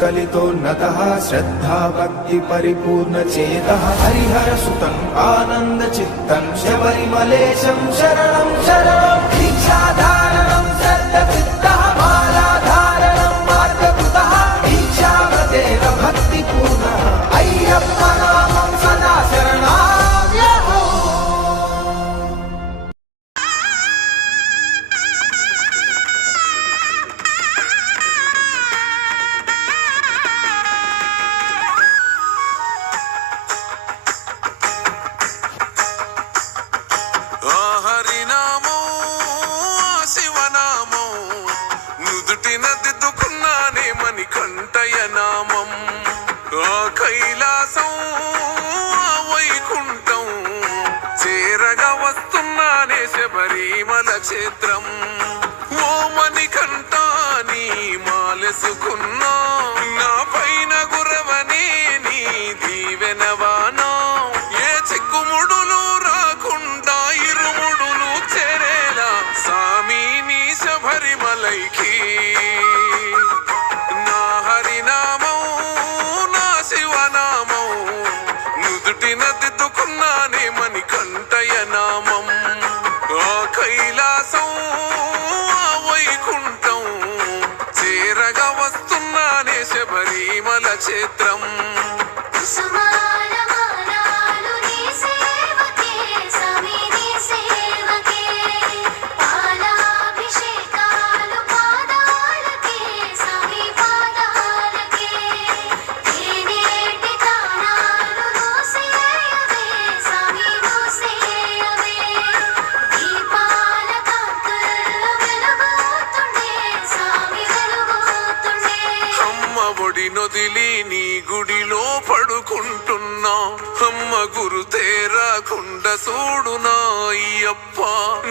कलितोन्नतः श्रद्धा भक्ति परिपूर्ण चेतः हरिहर सुतं आनंद चित्तं शबरिमलेशं शरणं शरणं दीक्षाधारणं सत्यचित्तः मालाधारणं मार्गकृतः दीक्षाव्रतेन भक्तिपूर्णः अय्यप्प नामं सदा शरणाम्यहो। కైలాసం వైకుంఠం చేరగా వస్తున్నానే శబరిమల క్షేత్రం ఓ మణికంఠ నీ మాలెసుకున్నా నా పైన గురవనే నీ దీవెనవానా ఏ చిక్కుముడులు రాకుండా ఇరుముడులు చేరేలా సామి నీ శబరిమలైకి దిద్దుకున్నానే మణికంఠయ నామం కైలాసం వైకుంఠం చేరగా వస్తున్నానే శబరిమల క్షేత్రం నొదిలి నీ గుడిలో పడుకుంటున్నా అమ్మ గురు తేరాకుండా చూడునా అయ్యప్ప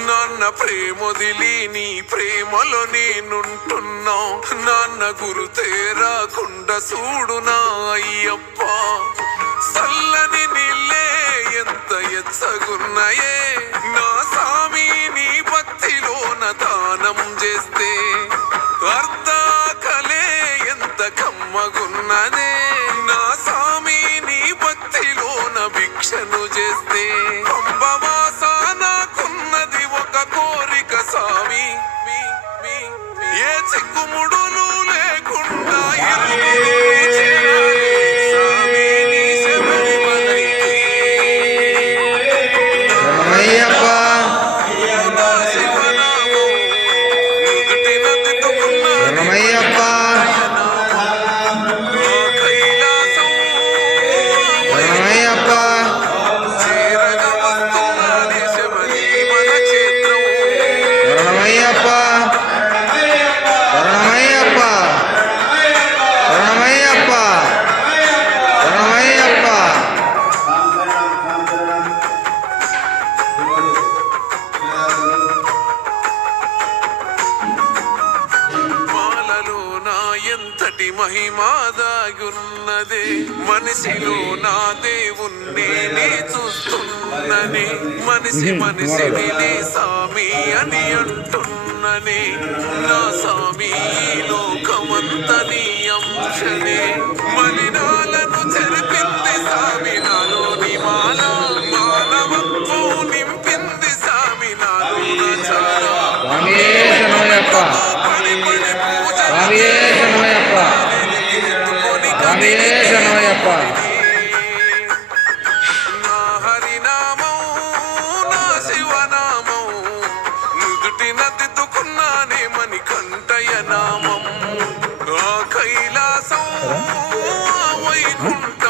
నాన్న ప్రేమొదిలి నీ ప్రేమలో నేనుంటున్నా నాన్న గురు తేరాకుండా చూడునా అయ్యప్ప సల్లని నీళ్ళే ఎంత ఎచ్చగున్నాయే నా సామి నీ భక్తిలోన దానం చేస్తే కమ్మగున్నదే నా సామి నీ భక్తిలోన భిక్షను చేస్తే పంబవాస నాకున్నది ఒక కోరిక సామి ఏ చిక్కుముడులు లేకుండా మహిమాదాగున్నదే మనిషిలో నా దేవుణ్ణి నీ చూస్తున్ననే మనిషిని నీ సామి అని అంటున్ననే నా సామి లోకమంత నీ అంశనే మలినాలను చెరిపింది సామి నాలోని మానవత్వం నింపింది సామి నాలో చాలా నా హరినామం నా శివనామం నుదుటిన దిద్దుకున్నానే మణికంఠయ నామం కైలాసం వైకుంఠం